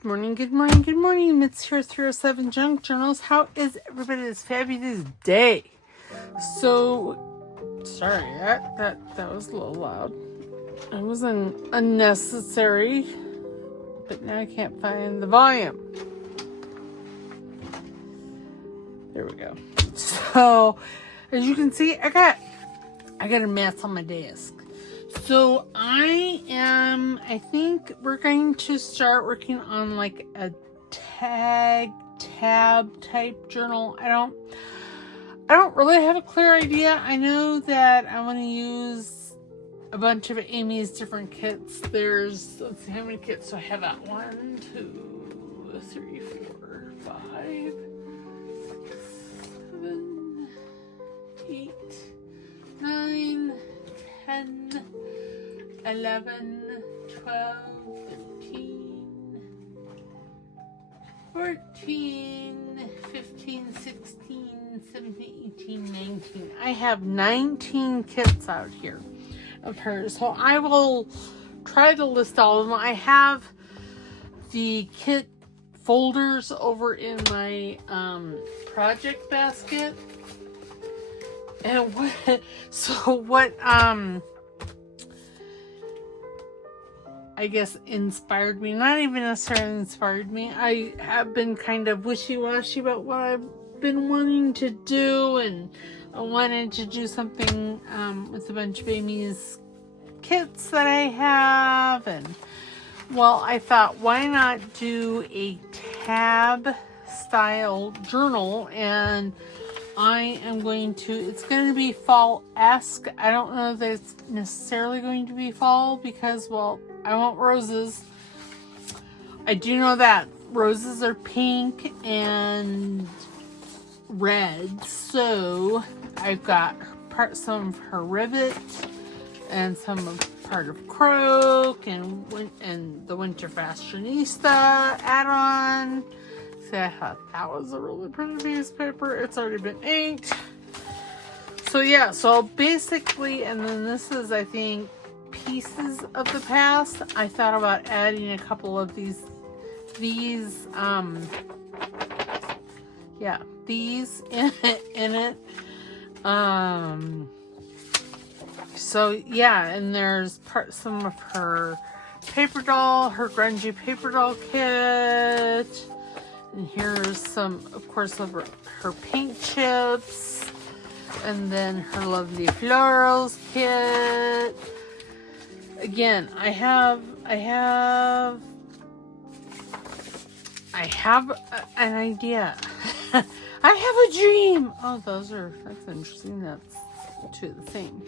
Good morning, good morning, good morning. It's here 307 Junk Journals. How is everybody's fabulous day? So, sorry, that was a little loud. It was unnecessary, but now I can't find the volume. There we go. So, as you can see, I got a mess on my desk. So I think we're going to start working on like a tab type journal. I don't really have a clear idea. I know that I want to use a bunch of Amy's different kits. Let's see how many kits do I have out. 1, 2, 3, 4, 5, 7, 8, 9, 10, 11, 12, 13, 14, 15, 16, 17, 18, 19. I have 19 kits out here of hers. So I will try to list all of them. I have the kit folders over in my project basket. And what I guess inspired me, not even necessarily inspired me. I have been kind of wishy-washy about what I've been wanting to do, and I wanted to do something with a bunch of Amy's kits that I have, and well, I thought, why not do a tab style journal? And it's going to be fall-esque. I don't know that it's necessarily going to be fall because, well, I want roses. I do know that roses are pink and red. So I've got some of her rivet and part of Croak and the Winter Fashionista add-on. See, I thought that was a really pretty piece of paper. It's already been inked. So yeah, so basically, and then this is, I think, pieces of the past. I thought about adding a couple of these in it. So yeah, and there's some of her grungy paper doll kit. And here's some, of course, of her paint chips. And then her lovely florals kit. Again, I have an idea. I have a dream. Oh, that's interesting. That's two of the same.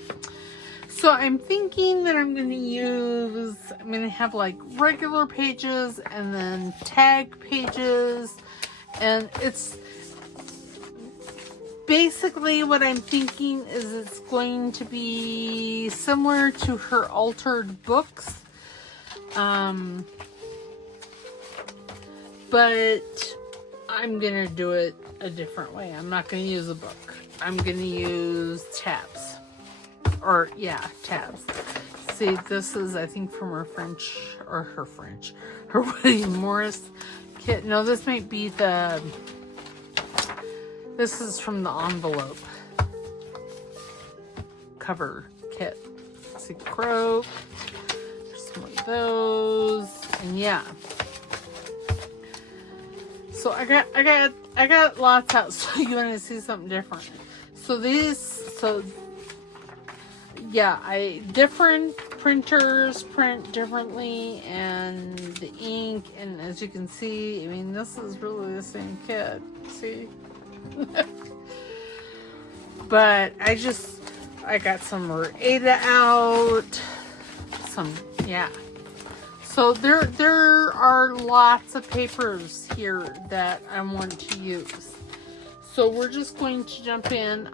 So I'm thinking that I'm going to have like regular pages and then tag pages. And it's basically what I'm thinking is it's going to be similar to her altered books. But I'm going to do it a different way. I'm not going to use a book. I'm going to use tabs. Tabs. See, this is, I think, from her William Morris kit. No, this might be this is from the envelope cover kit. See, Croak. There's some of those. And yeah. So I got lots out, so you want to see something different. Different printers print differently, and the ink, and as you can see, I mean, this is really the same kit, see? But I got some Ada out, So there are lots of papers here that I want to use. So we're just going to jump in.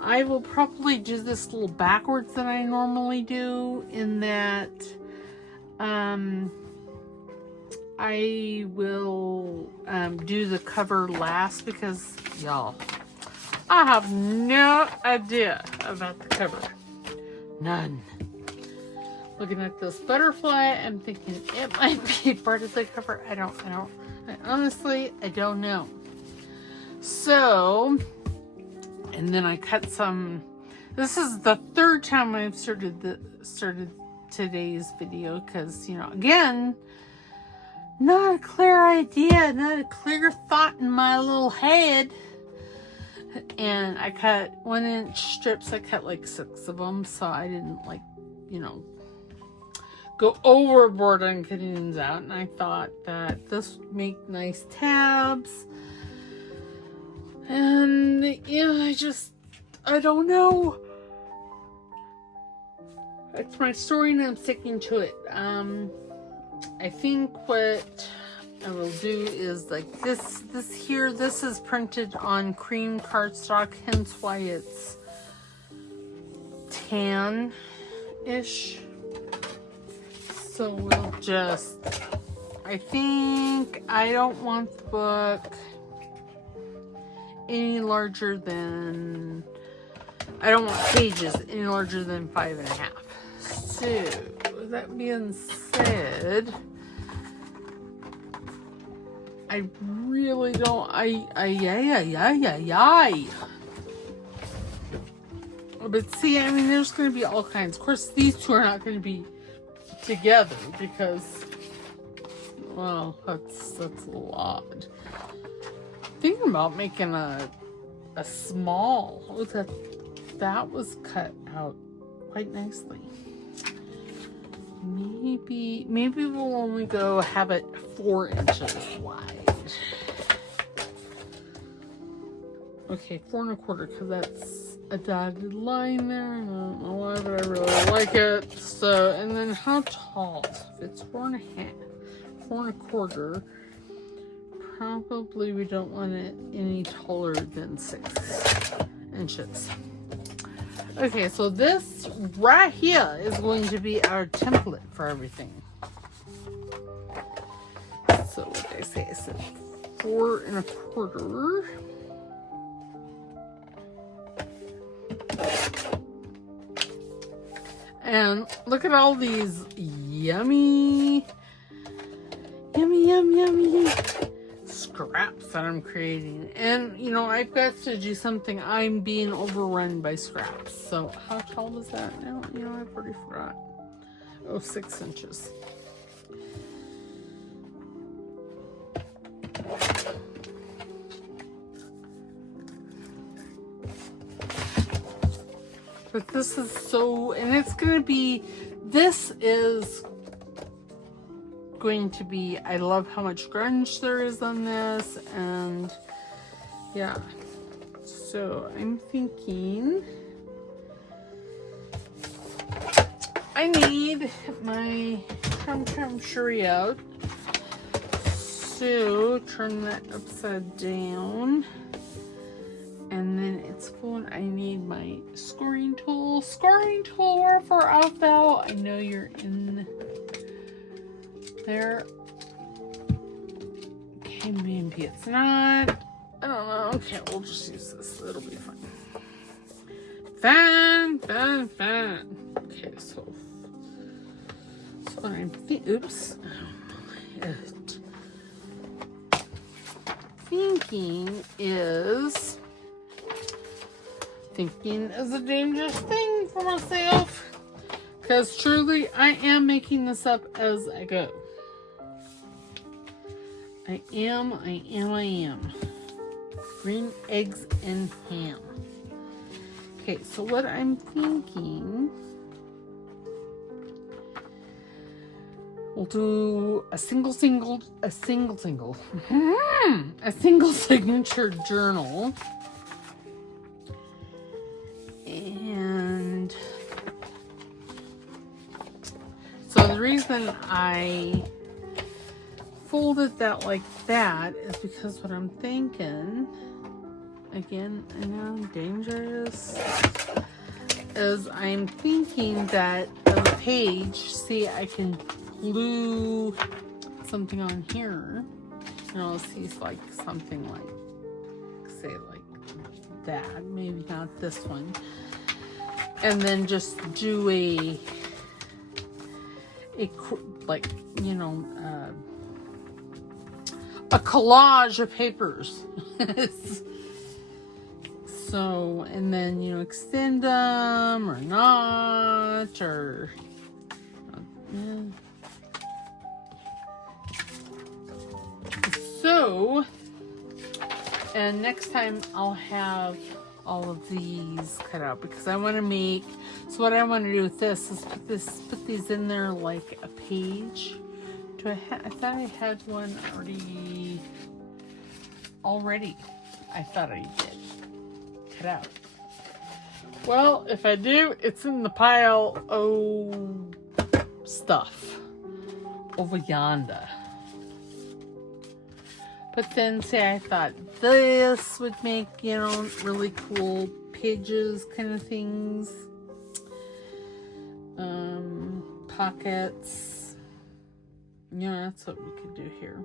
I will probably do this a little backwards than I normally do, in that I will do the cover last because, y'all, I have no idea about the cover. None. looking at this butterfly, I'm thinking it might be part of the cover. Honestly, I don't know. So, and then I cut some. This is the third time I've started today's video because, you know, again, not a clear idea, not a clear thought in my little head. And I cut 1-inch strips. I cut like 6 of them, so I didn't, like, you know, go overboard on cutting these out. And I thought that this would make nice tabs. And yeah, I don't know. It's my story and I'm sticking to it. I think what I will do is like this here, this is printed on cream cardstock, hence why it's tan-ish. So we'll just, I think I don't want the book any larger than, I don't want pages any larger than 5.5. So, with that being said, I really don't, but see, I mean, there's going to be all kinds. Of course, these two are not going to be together because, well, that's a little odd. Thinking about making a small, that was cut out quite nicely. Maybe we'll only go have it 4 inches wide. Okay, 4 1/4, because that's a dotted line there. I don't know why, but I really like it. So, and then how tall? If it's 4 1/4, probably we don't want it any taller than 6 inches. Okay, so this right here is going to be our template for everything. So what did I say? I said 4 1/4. And look at all these yummy scraps that I'm creating. And, you know, I've got to do something. I'm being overrun by scraps. So how tall was that now? You know, I've already forgot. Oh, 6 inches. But this is so, and it's going to be, this is going to be, I love how much grunge there is on this, and yeah. So I'm thinking I need my Crumb Sherry out. So turn that upside down. And then it's going, I need my scoring tool. Scoring tool, wherever art thou? I know you're in there. Okay, maybe it's not. I don't know. Okay, we'll just use this. It'll be fine. Fun. Okay, so what I'm thinking is, thinking is a dangerous thing for myself, because truly I am making this up as I go. I am. Green eggs and ham. Okay, so what I'm thinking, we'll do a single signature journal. And so the reason I folded that like that is because what I'm thinking, again, I know, dangerous, is I'm thinking that on the page, see, I can glue something on here, and I'll see like something like, say like that, maybe not this one, and then just do a like, you know, a collage of papers. So, and then, you know, extend them or not, or yeah. So, and next time I'll have all of these cut out because I want to make, so what I want to do with this is put these in there like a page. I thought I had one already. I thought I did. Cut out. Well, if I do, it's in the pile of stuff over yonder. But then, say I thought this would make, you know, really cool pages kind of things. Pockets. You know, that's what we could do here.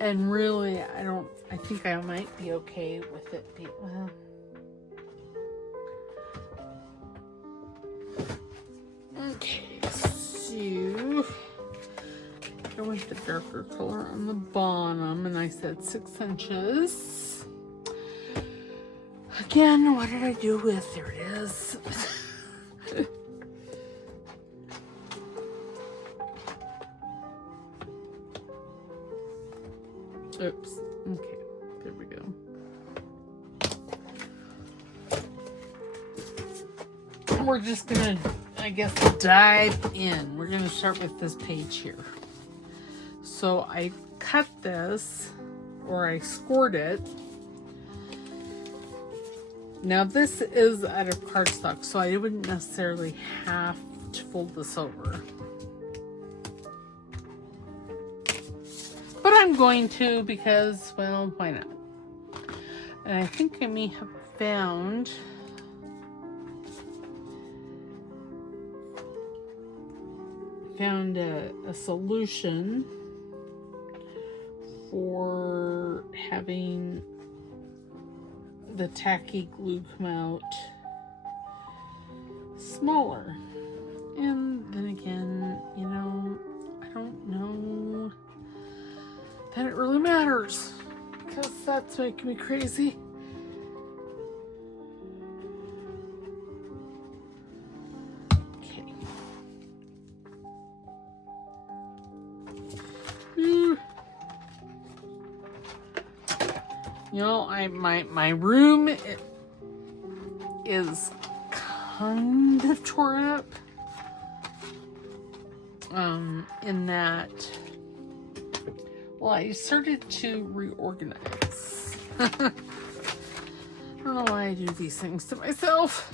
And really, I think I might be okay with it being, well. Okay, so I went the darker color on the bottom, and I said 6 inches. Again, what did I do with? There it is. Oops. Okay, there we go. We're just gonna, I guess, dive in. We're gonna start with this page here. So I cut this, or I scored it. Now this is out of cardstock, so I wouldn't necessarily have to fold this over. But I'm going to because, well, why not? And I think I may have found a solution for having the tacky glue come out smaller. And then again, you know, I don't know that it really matters because that's making me crazy. Okay. You know, my room is kind of torn up. In that, well, I started to reorganize. I don't know why I do these things to myself.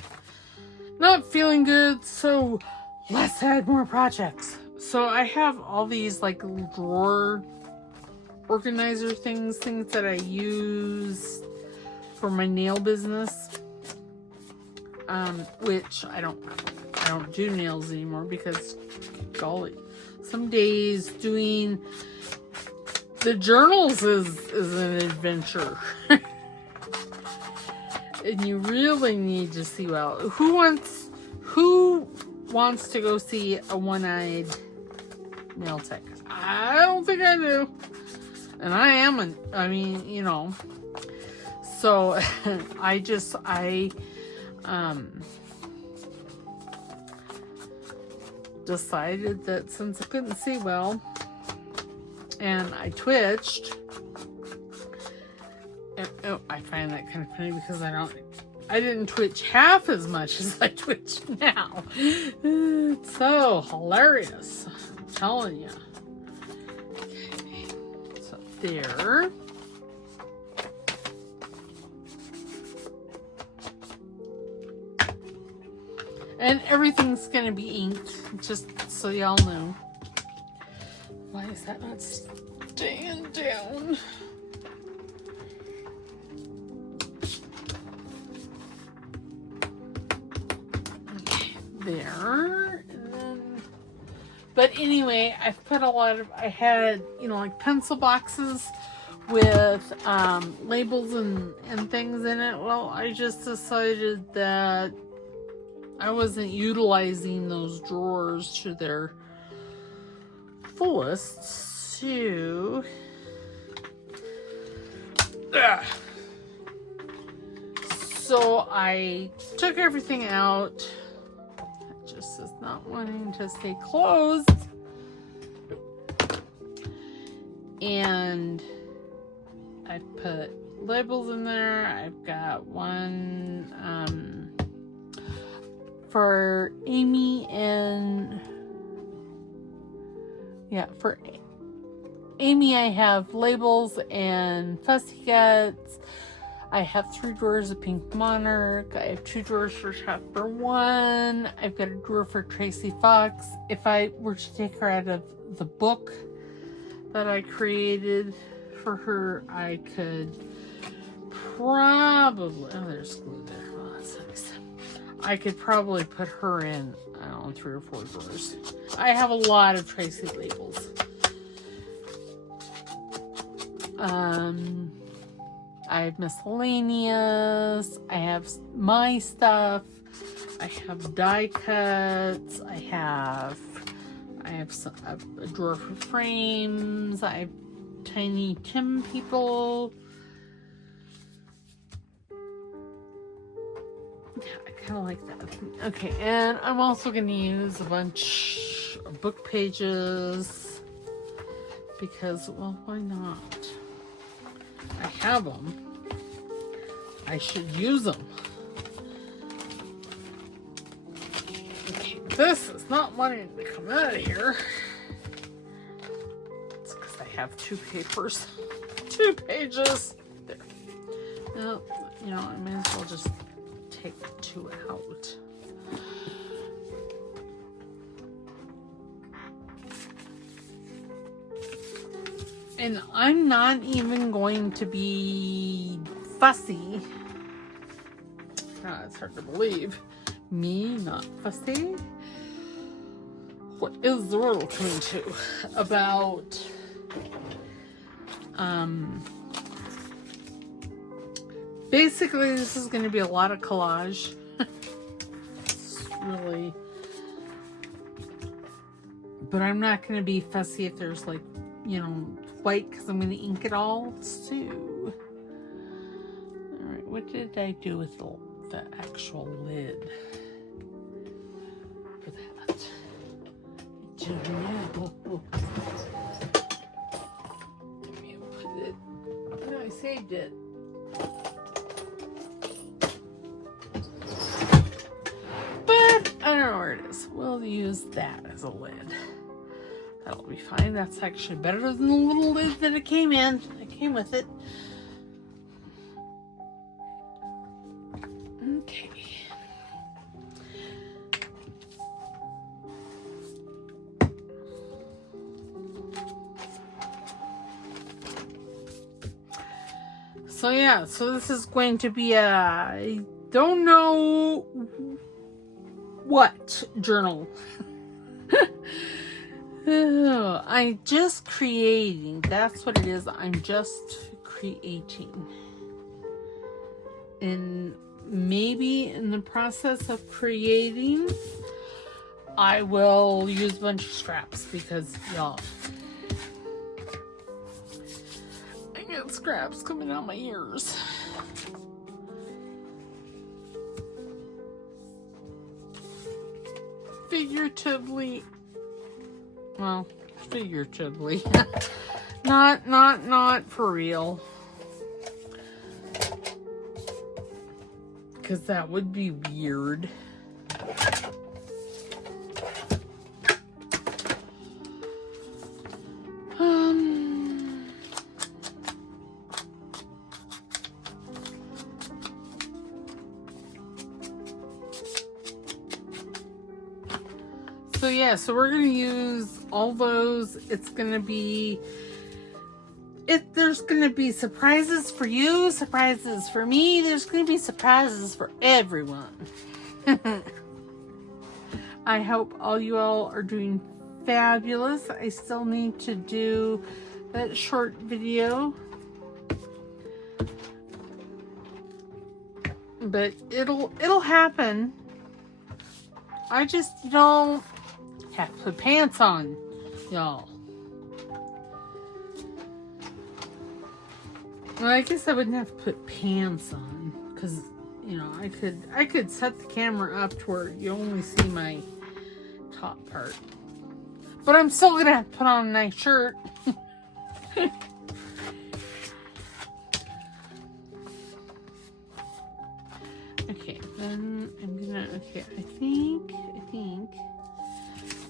Not feeling good, so let's add more projects. So I have all these like drawer organizer things that I use for my nail business. Which I don't do nails anymore because, golly, some days doing the journals is an adventure. And you really need to see, well, who wants to go see a one-eyed nail tech? I don't think I do. And I mean, you know, so I decided that since I couldn't see well and I twitched, and, oh, I find that kind of funny because I didn't twitch half as much as I twitch now. It's so hilarious, I'm telling you. Okay, so there. And everything's gonna be inked, just so y'all know. Why is that not staying down? Okay, there. And then, but anyway, I've put I had, you know, like pencil boxes with labels and things in it. Well, I just decided that I wasn't utilizing those drawers to their fullest. So I took everything out. It just is not wanting to stay closed. And I put labels in there. I've got one for Amy and for Amy I have labels and Fussy Guts. I have 3 drawers of Pink Monarch. I have 2 drawers for Chapter 1. I've got a drawer for Tracy Fox. If I were to take her out of the book that I created for her, I could probably, oh, there's glue there. Oh, that's nice. I could probably put her in, I don't know, 3 or 4 drawers. I have a lot of Tracy labels. I have miscellaneous. I have my stuff. I have die cuts. I have a drawer for frames. I have Tiny Tim people. Yeah, I kind of like that. Okay, and I'm also going to use a bunch of book pages because, well, why not? I have them. I should use them. Okay, this is not wanting to come out of here. It's because I have 2 papers. 2 pages. There. Well, you know, I may as well just take 2 out. And I'm not even going to be fussy. It's hard to believe. Me not fussy? What is the world coming to? About basically this is going to be a lot of collage. It's really, but I'm not going to be fussy if there's, like, you know, white, because I'm going to ink it all too. Alright, what did I do with the actual lid for that? I don't know. Let me put it. No, I saved it. But I don't know where it is. We'll use that as a lid. That'll be fine. That's actually better than the little lid that it came in. It came with it. Okay. So yeah, so this is going to be a, I don't know what journal. I'm just creating. That's what it is. I'm just creating. And maybe in the process of creating, I will use a bunch of scraps because, y'all, I got scraps coming out my ears. Figuratively. Well, figuratively. not for real. Because that would be weird. So yeah, so we're going to use all those. It's going to be, there's going to be surprises for you, surprises for me. There's going to be surprises for everyone. I hope all you all are doing fabulous. I still need to do that short video, but it'll happen. I just, you know, have to put pants on, y'all. Well, I guess I wouldn't have to put pants on, because, you know, I could set the camera up to where you only see my top part. But I'm still gonna have to put on a nice shirt. Okay, then I'm gonna, okay, I think,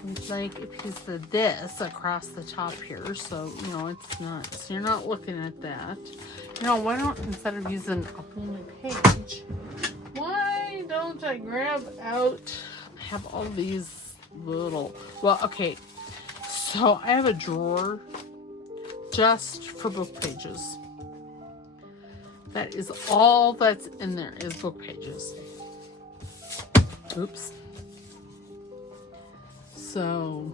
it's like a piece of this across the top here, so, you know, it's not, so you're not looking at that. You know, why don't, instead of using a whole new page, why don't I grab out, I have all these little, well, okay, so I have a drawer just for book pages. That is all that's in there is book pages. Oops. So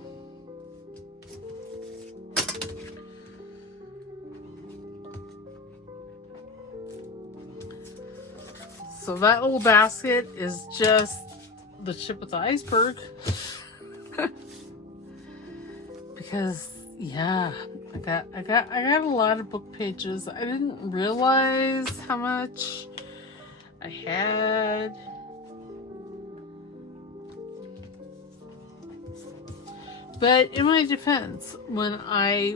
that little basket is just the tip of the iceberg. Because yeah, I got a lot of book pages. I didn't realize how much I had. But in my defense, when I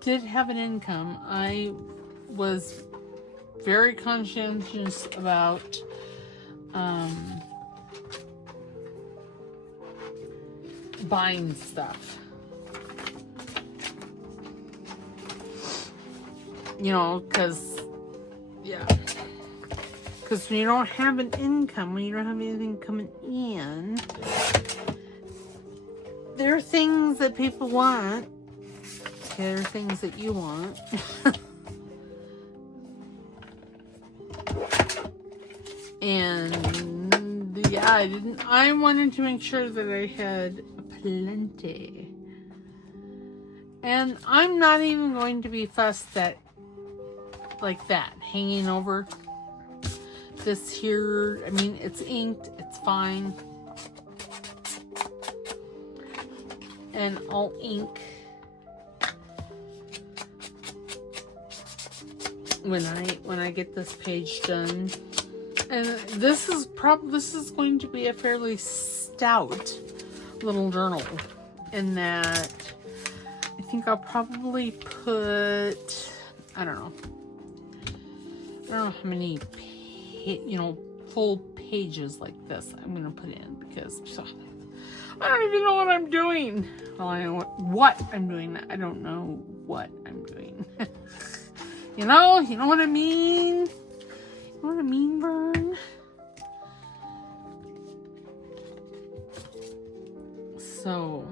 did have an income, I was very conscientious about buying stuff. You know, because, yeah. Because when you don't have an income, when you don't have anything coming in, there are things that people want. There are things that you want. And yeah, I wanted to make sure that I had plenty. And I'm not even going to be fussed that, like that, hanging over this here. I mean, it's inked, it's fine. And I'll ink when I get this page done. And this is going to be a fairly stout little journal, in that I think I'll probably put, I don't know how many full pages like this I'm gonna put in, because I don't even know what I'm doing. Well, I know what I'm doing. I don't know what I'm doing. You know what I mean? You know what I mean, Vern? So,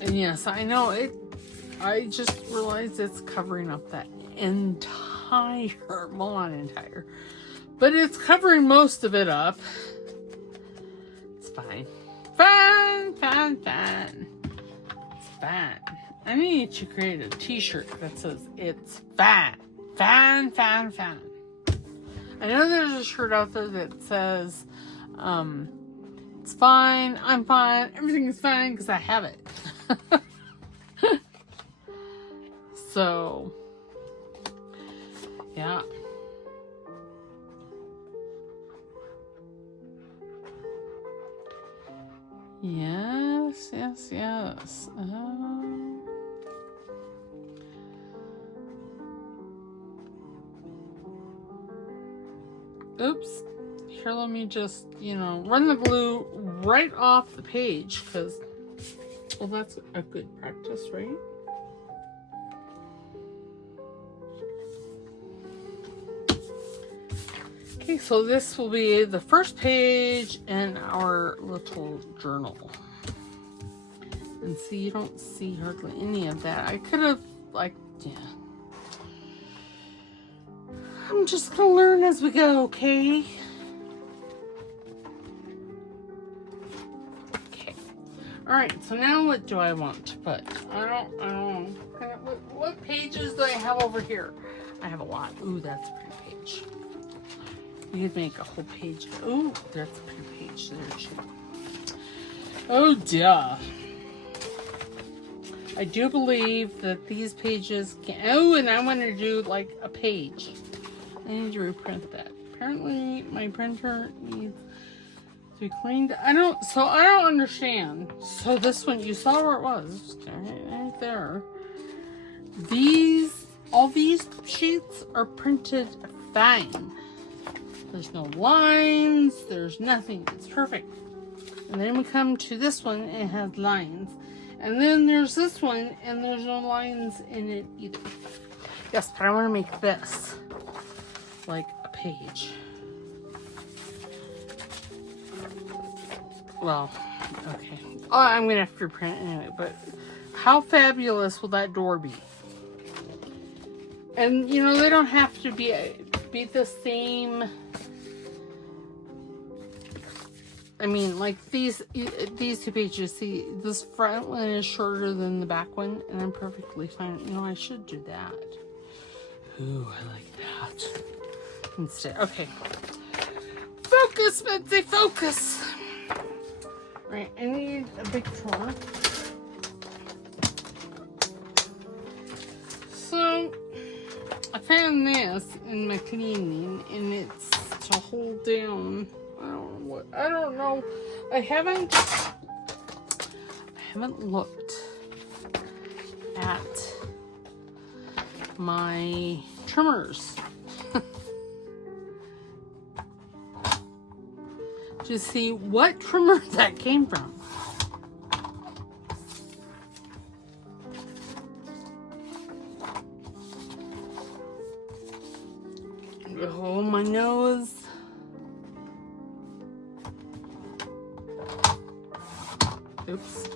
and yes, I know it. I just realized it's covering up that entire, well, not entire, but it's covering most of it up. It's fine. Fun. It's fine. I need to create a t-shirt that says it's fine. Fine. I know there's a shirt out there that says, it's fine, I'm fine, everything is fine, because I have it. So, yeah. Yes. Oops. Here, let me just, run the glue right off the page, because, well, that's a good practice, right? Okay, so this will be the first page in our little journal. And see, you don't see hardly any of that. I could have, yeah. I'm just gonna learn as we go, okay? Alright, so now what do I want to put? I don't know. What pages do I have over here? I have a lot. Ooh, that's a pretty page. You could make a whole page. Ooh, that's a pretty page there too. Oh, duh. I do believe that these pages can... Oh, and I want to do like a page. I need to reprint that. Apparently, my printer needs to be cleaned. I don't understand. So this one, you saw where it was. Right there. All these sheets are printed fine. There's no lines. There's nothing. It's perfect. And then we come to this one, and it has lines. And then there's this one, and there's no lines in it either. Yes, but I want to make this like a page. Well, okay. Oh, I'm going to have to reprint it anyway, but how fabulous will that door be? And, you know, they don't have to be the same... I mean, like these two pages, see, this front one is shorter than the back one, and I'm perfectly fine. You know, I should do that. Ooh, I like that. Instead, okay. Focus, Betsy, focus! Right, I need a big drawer. So, I found this in my cleaning, and it's to hold down... I don't know. I haven't looked at my trimmers to see what trimmer that came from. Oh, my nose. Oops.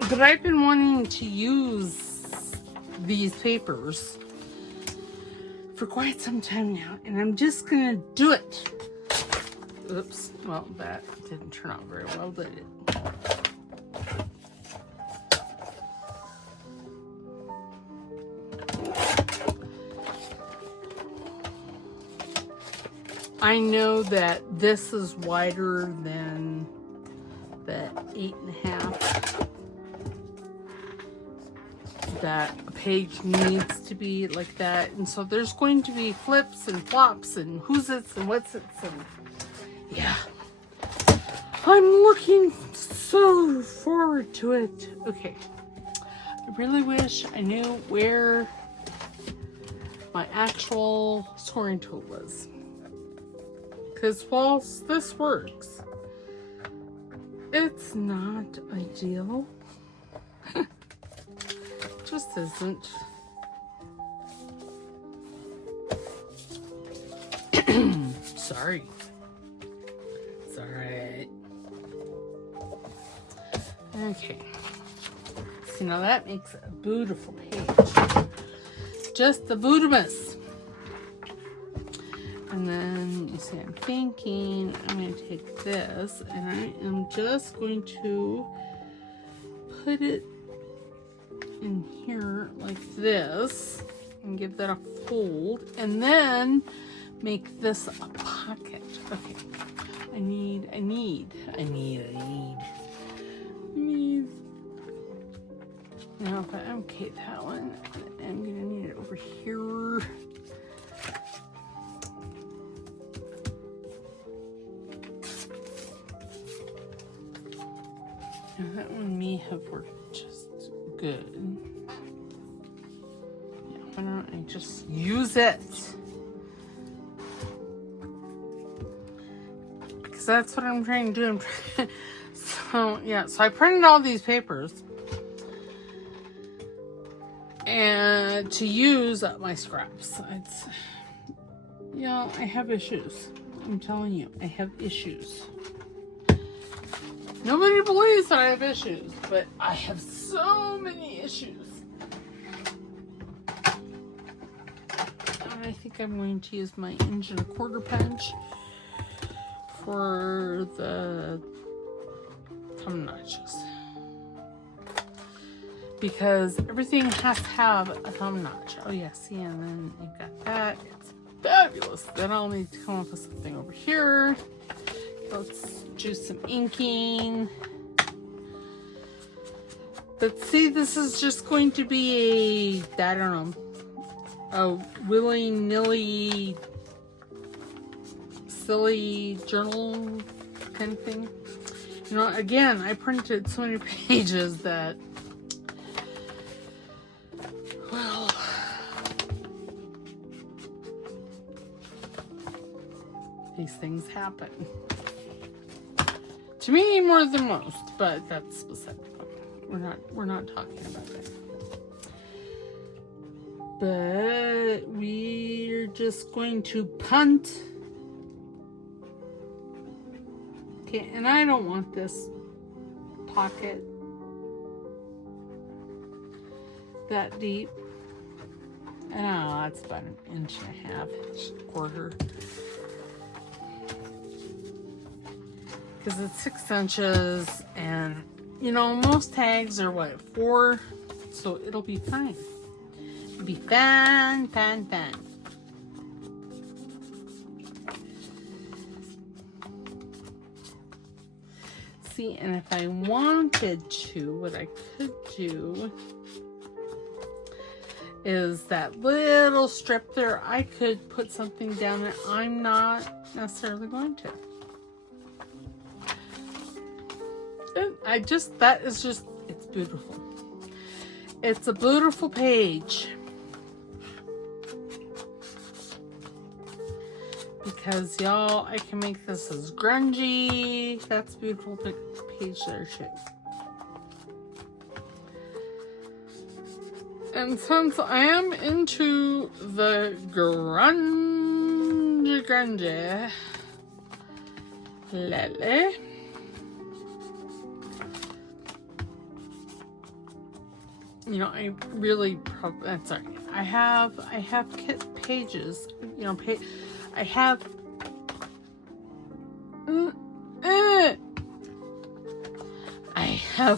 But I've been wanting to use these papers for quite some time now, and I'm just gonna do it. Oops. Well, that didn't turn out very well, did it? I know that this is wider than the 8.5 that a page needs to be like that, and so there's going to be flips and flops and who's it's and what's it's, and yeah, I'm looking so forward to it. Okay, I really wish I knew where my actual scoring tool was. Because whilst this works, it's not ideal. It just isn't. Sorry. It's alright. Okay. See, now that makes a beautiful page. Just the bootimus. And then, you see, I'm thinking I'm going to take this and I am just going to put it in here like this and give that a fold and then make this a pocket. Okay, I need, now if I okay that one, I'm going to need it over here. That one may have worked just good. Yeah, why don't I just use it? Because that's what I'm trying to do. So, yeah, so I printed all these papers and to use up my scraps. It's, you know, I have issues. I'm telling you, I have issues. Nobody believes that I have issues, but I have so many issues. I I think I'm going to use my 1.25" punch for the thumb notches. Because everything has to have a thumb notch. Oh yeah, see, and then you've got that. It's fabulous. Then I'll need to come up with something over here. Let's do some inking. But see, this is just going to be I don't know, a willy-nilly, silly journal kind of thing. You know, again, I printed so many pages that, well, these things happen. To me, more than most, but that's specific. We're not talking about that. But we're just going to punt. Okay, and I don't want this pocket that deep. I don't know, that's about 1.5 inches, quarter. Because it's 6 inches, and you know, most tags are what, 4? So it'll be fine. It'll be fun. See, and if I wanted to, what I could do is that little strip there, I could put something down it. I'm not necessarily going to. That is just, it's beautiful. It's a beautiful page. Because y'all, I can make this as grungy. That's a beautiful page there too. And since I am into the grungy, lele, you know, I really probably, that's sorry. I have kit pages, you know, I have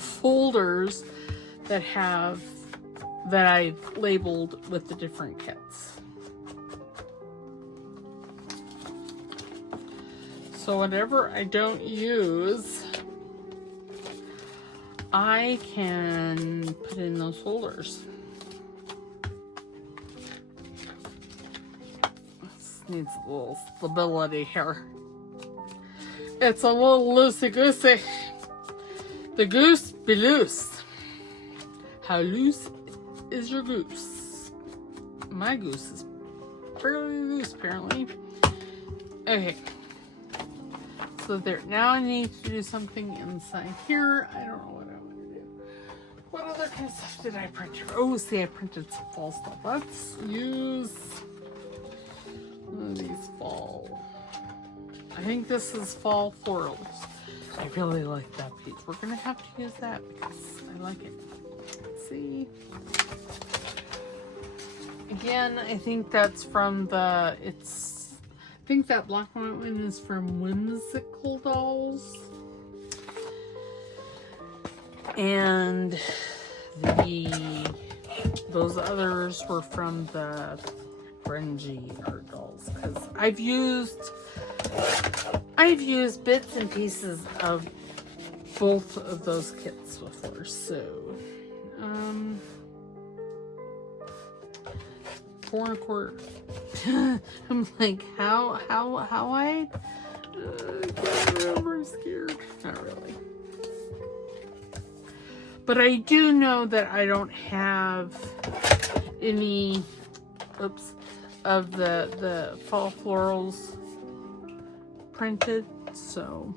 folders that I've labeled with the different kits. So whatever I don't use, I can put in those folders. This needs a little stability here. It's a little loosey-goosey. The goose be loose. How loose is your goose? My goose is fairly loose, apparently. Okay. So there. Now I need to do something inside here. I don't know what I want to do. What other kind of stuff did I print here? Oh, see, I printed some fall stuff. Let's use one of these fall. I think this is fall florals. I really like that piece. We're gonna have to use that because I like it. Let's see. Again, I think that's from the, I think that black and white one is from Whimsical Dolls. And those others were from the grungy art dolls. Because I've used bits and pieces of both of those kits before, so 4 1/4. I'm like, how wide? I can't remember. I'm scared. Not really. But I do know that I don't have any, of the fall florals printed, so,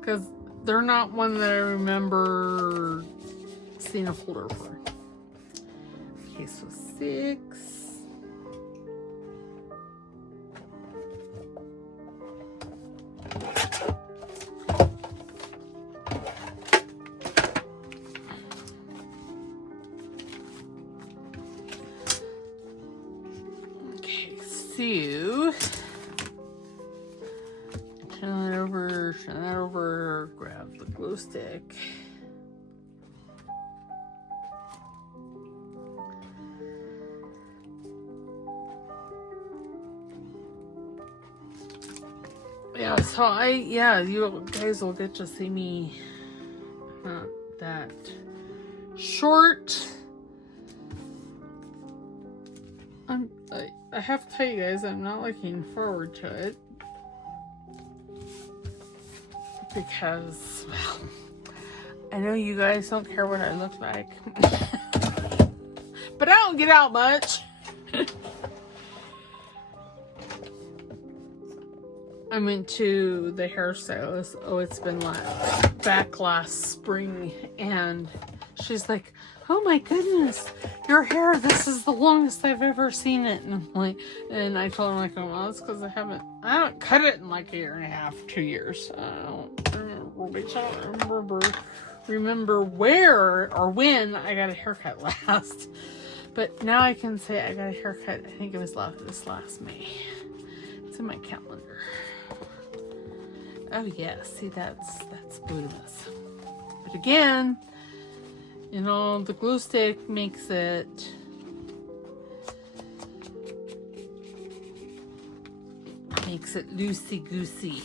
because they're not one that I remember seeing a folder for. Okay, so 6. So, turn that over, grab the glue stick. Yeah, so you guys will get to see me not that short. I have to tell you guys, I'm not looking forward to it. Because, well, I know you guys don't care what I look like. But I don't get out much. I went to the hairstylist. Oh, it's been back last spring. And she's like, oh my goodness, your hair, this is the longest I've ever seen it. And I'm like, and I told her, like, oh, well, that's because I haven't cut it in like a year and a half, 2 years. I don't remember where or when I got a haircut last. But now I can say I got a haircut, I think it was this last May. It's in my calendar. Oh yeah, see, that's Buddhist. But again, you know, the glue stick makes it loosey-goosey.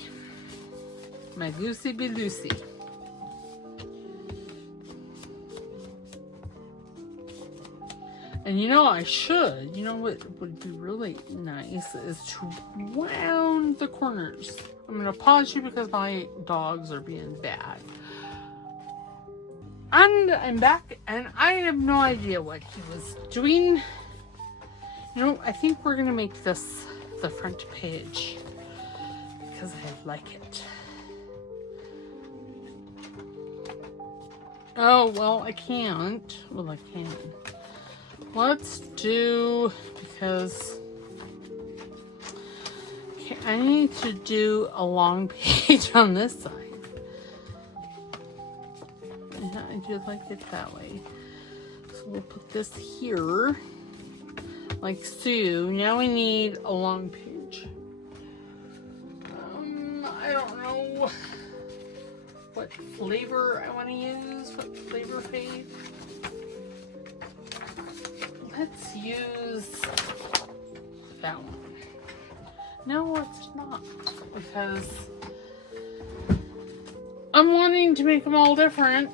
My goosey be loosey. And you know, you know what would be really nice is to round the corners. I'm going to pause you because my dogs are being bad. And I'm back, and I have no idea what he was doing. You know, I think we're going to make this the front page because I like it. Oh, well, I can't. Well, I can. Let's do, because okay, I need to do a long page on this side. Yeah, I do like it that way. So we'll put this here, like so. Now we need a long page. I don't know what flavor I want to use, what flavor fade. Let's use that one. No, it's not, because I'm wanting to make them all different.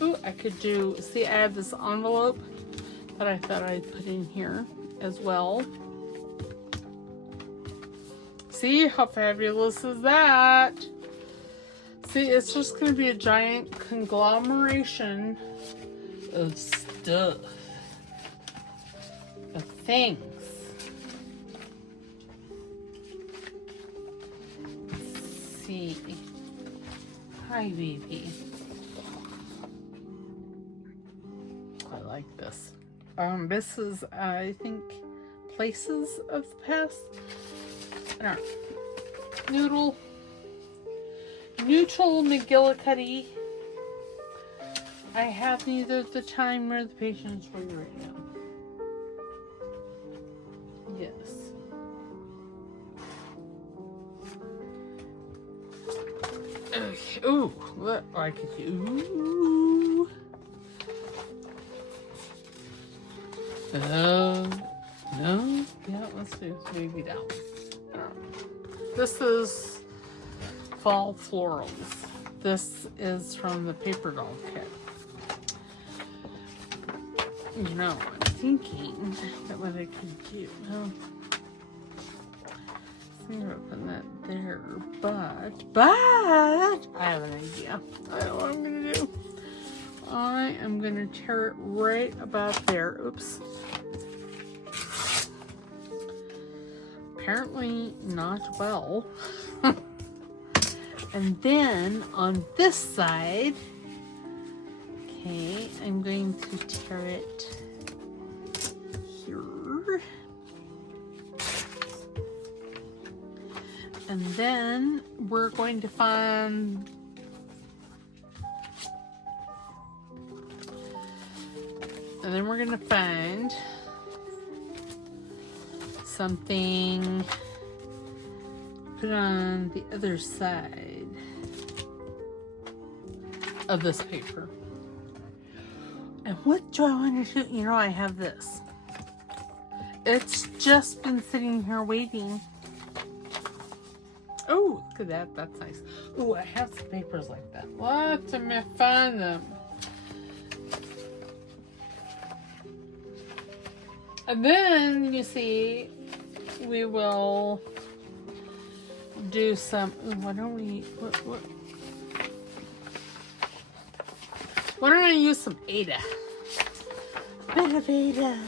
Ooh, I could do, see, I have this envelope that I thought I'd put in here as well. See, how fabulous is that? See, it's just going to be a giant conglomeration of stuff, of things. Let's see. Hi, baby. I like this. This is, I think, Places of the Past. I don't know. Neutral McGillicuddy. I have neither the time nor the patience for you right now. Yes. Okay. Ooh, what I could do. Ooh. No. Yeah, let's do maybe down. This is Fall Florals. This is from the Paper Doll kit. You know, I'm thinking that what I could do. Well, I'm gonna put that there, but I have an idea. I know what I'm gonna do. I am gonna tear it right about there. Oops. Apparently not well. And then on this side, okay, I'm going to tear it here. And then we're going to find And then we're gonna find something, put on the other side of this paper. And what do I want to do? You know, I have this. It's just been sitting here waiting. Oh, look at that. That's nice. Oh, I have some papers like that. Let me find them. And then, you see, we will do some... Ooh, why don't we... Why don't I use some Ada? A bit of Ada.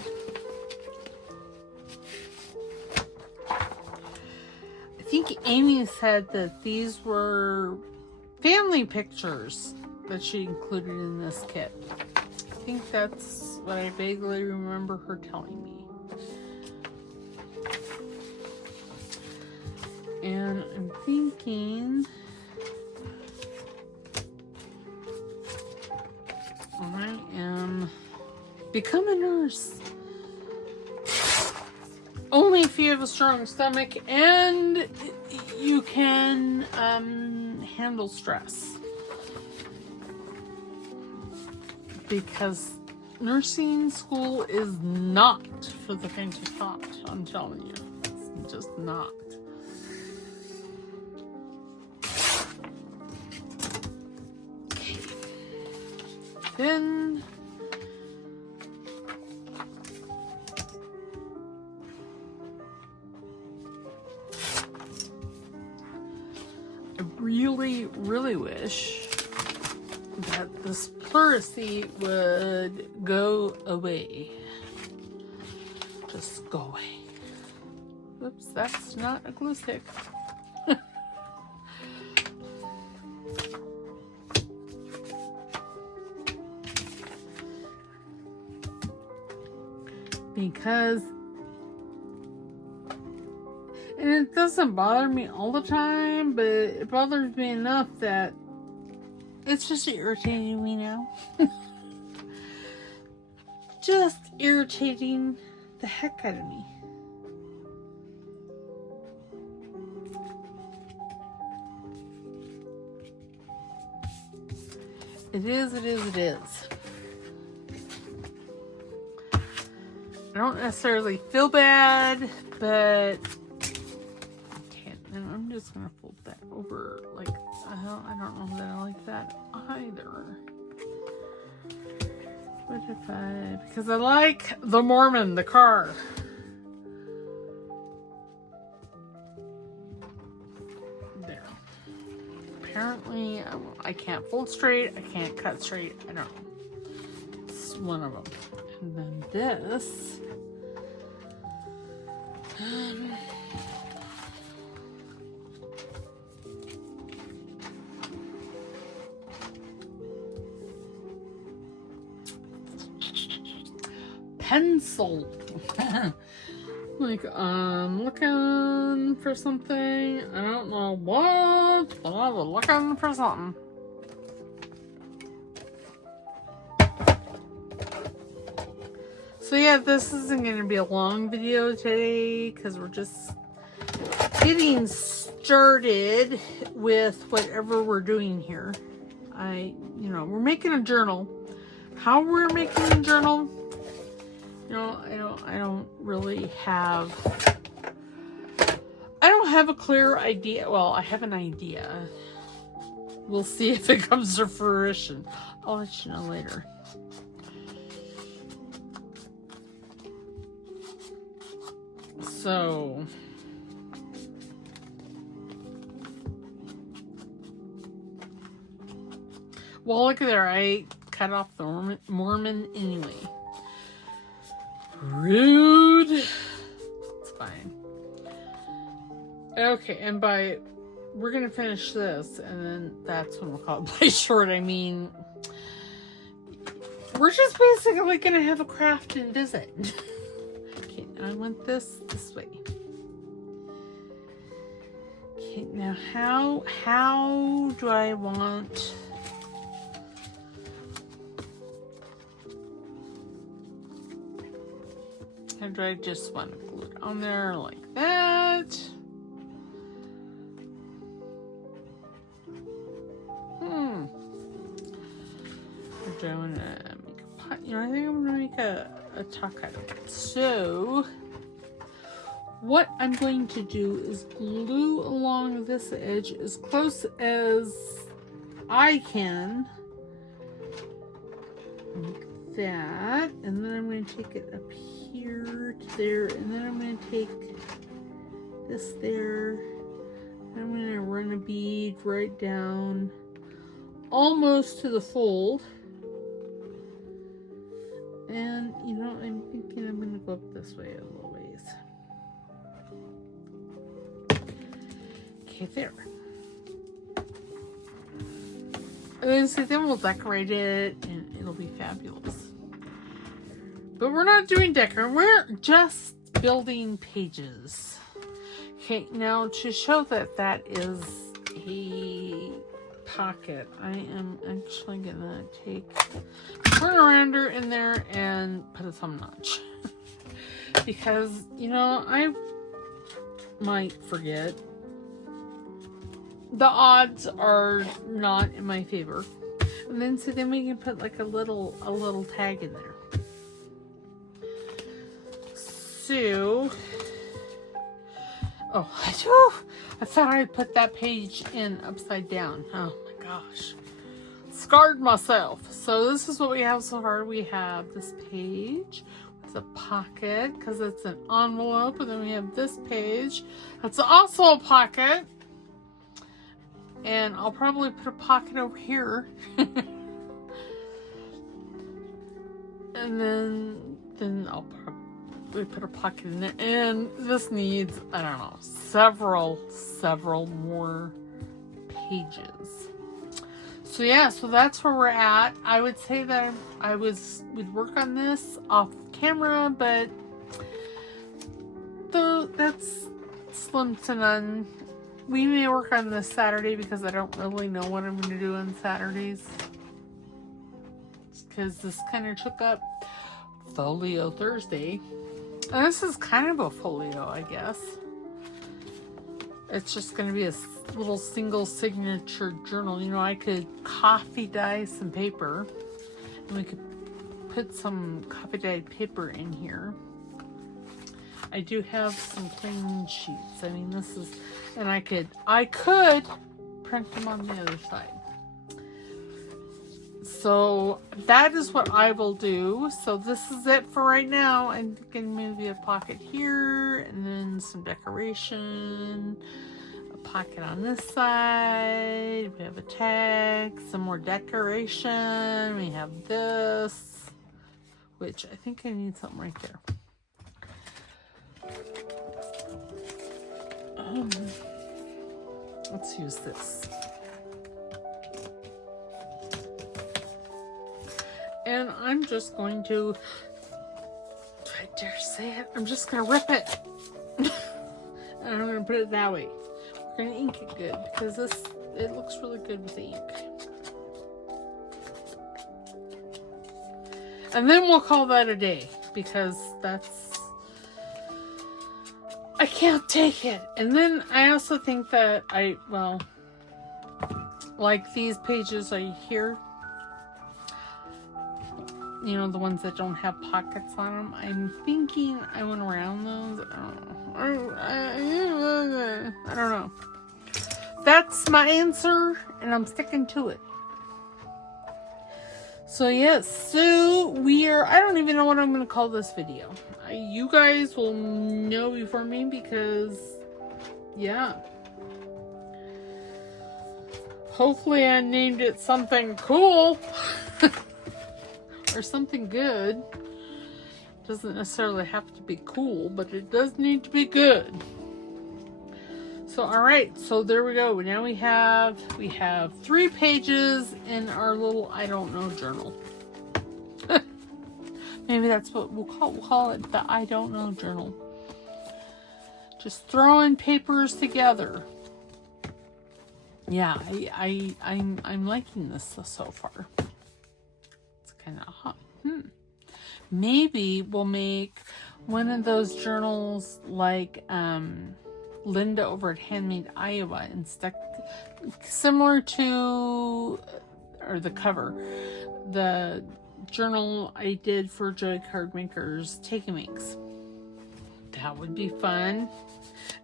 I think Amy said that these were family pictures that she included in this kit. I think that's what I vaguely remember her telling me. And I'm thinking I am become a nurse. Only if you have a strong stomach and you can handle stress. Because nursing school is not for the faint of heart, I'm telling you. It's just not. Okay. Then I really, really wish that this pleurisy would go away. Just go away. Oops, that's not a glue stick. Because, and it doesn't bother me all the time, but it bothers me enough that it's just irritating me now. Just irritating the heck out of me. It is, it is, it is. I don't necessarily feel bad, but I can't. And I'm just gonna fold that over like, I don't know that I like that either. What if I, because I like the Mormon, the car. There. Apparently, I can't fold straight, I can't cut straight, I don't know. It's one of them. And then this. Pencil. Like, I'm looking for something. I don't know what, but I was looking for something. So yeah, this isn't going to be a long video today because we're just getting started with whatever we're doing here. We're making a journal. How we're making a journal, I don't really have, I don't have a clear idea. Well, I have an idea. We'll see if it comes to fruition. I'll let you know later. So, well, look at there. I cut off the Mormon anyway. Rude. It's fine. Okay, and we're going to finish this, and then that's when we'll call it by short. I mean, we're just basically going to have a craft and visit. Okay, I want this way. Okay, now how do I want... And I just want to glue it on there like that. Do I want to make a pot? You know, I think I'm going to make a tuck out of it. So, what I'm going to do is glue along this edge as close as I can. Like that. And then I'm going to take it up here to there. And then I'm going to take this there. And I'm going to run a bead right down almost to the fold. And, you know, I'm thinking I'm going to go up this way a little ways. Okay, there. And then, so then we'll decorate it, and it'll be fabulous. But we're not doing decorating. We're just building pages. Okay, now to show that that is a pocket, I am actually going to take turn around her in there and put a thumb notch. Because, you know, I might forget. The odds are not in my favor. And then so then we can put like a little tag in there. So I thought I put that page in upside down. Oh my gosh. Scarred myself. So this is what we have so far. We have this page with a pocket because it's an envelope, and then we have this page that's also a pocket, and I'll probably put a pocket over here. And then I'll probably put a pocket in there, and this needs, I don't know, several more pages. So yeah, so that's where we're at. I would say that we'd work on this off camera, but that's slim to none. We may work on this Saturday because I don't really know what I'm going to do on Saturdays. Because this kind of took up Folio Thursday. And this is kind of a folio, I guess. It's just going to be a little single signature journal. You know, I could coffee dye some paper, and we could put some coffee dyed paper in here. I do have some clean sheets. I mean, this is, and I could print them on the other side. So that is what I will do. So this is it for right now. I'm thinking maybe a pocket here, and then some decoration, a pocket on this side. We have a tag, some more decoration. We have this, which I think I need something right there. Let's use this. And I'm just going to, do I dare say it? I'm just going to rip it. And I'm going to put it that way. We're going to ink it good because it looks really good with the ink. And then we'll call that a day because I can't take it. And then I also think that like these pages right here, you know, the ones that don't have pockets on them, I'm thinking I want to round those. I don't know. That's my answer, and I'm sticking to it. So yes, so I don't even know what I'm going to call this video. You guys will know before me because, yeah. Hopefully I named it something cool. Or something good. Doesn't necessarily have to be cool, but it does need to be good. So alright, so there we go. Now we have 3 pages in our little I don't know journal. Maybe that's what we'll call it, the I don't know journal. Just throwing papers together. Yeah, I'm liking this so far. It's kind of hot. Maybe we'll make one of those journals like Linda over at Handmade Iowa, and stuck similar to, or the cover, the journal I did for Joy Card Makers Take and Makes. That would be fun.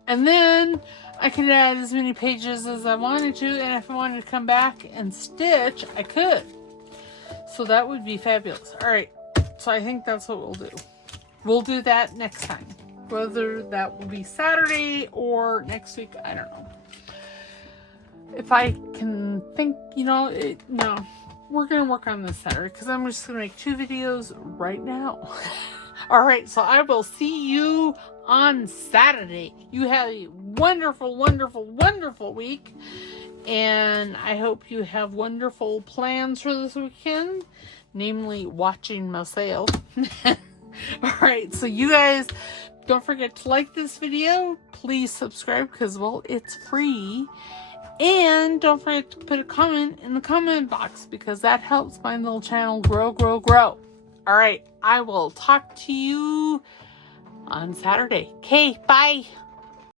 And then I could add as many pages as I wanted to, and if I wanted to come back and stitch, I could. So that would be fabulous. All right, so I think that's what we'll do. We'll do that next time. Whether that will be Saturday or next week, I don't know. If I can think, no, we're going to work on this Saturday because I'm just going to make 2 videos right now. All right, so I will see you on Saturday. You have a wonderful, wonderful, wonderful week. And I hope you have wonderful plans for this weekend. Namely, watching my sale. All right, so you guys, don't forget to like this video. Please subscribe because, well, it's free. And don't forget to put a comment in the comment box because that helps my little channel grow, grow, grow. All right, I will talk to you on Saturday. Okay, bye.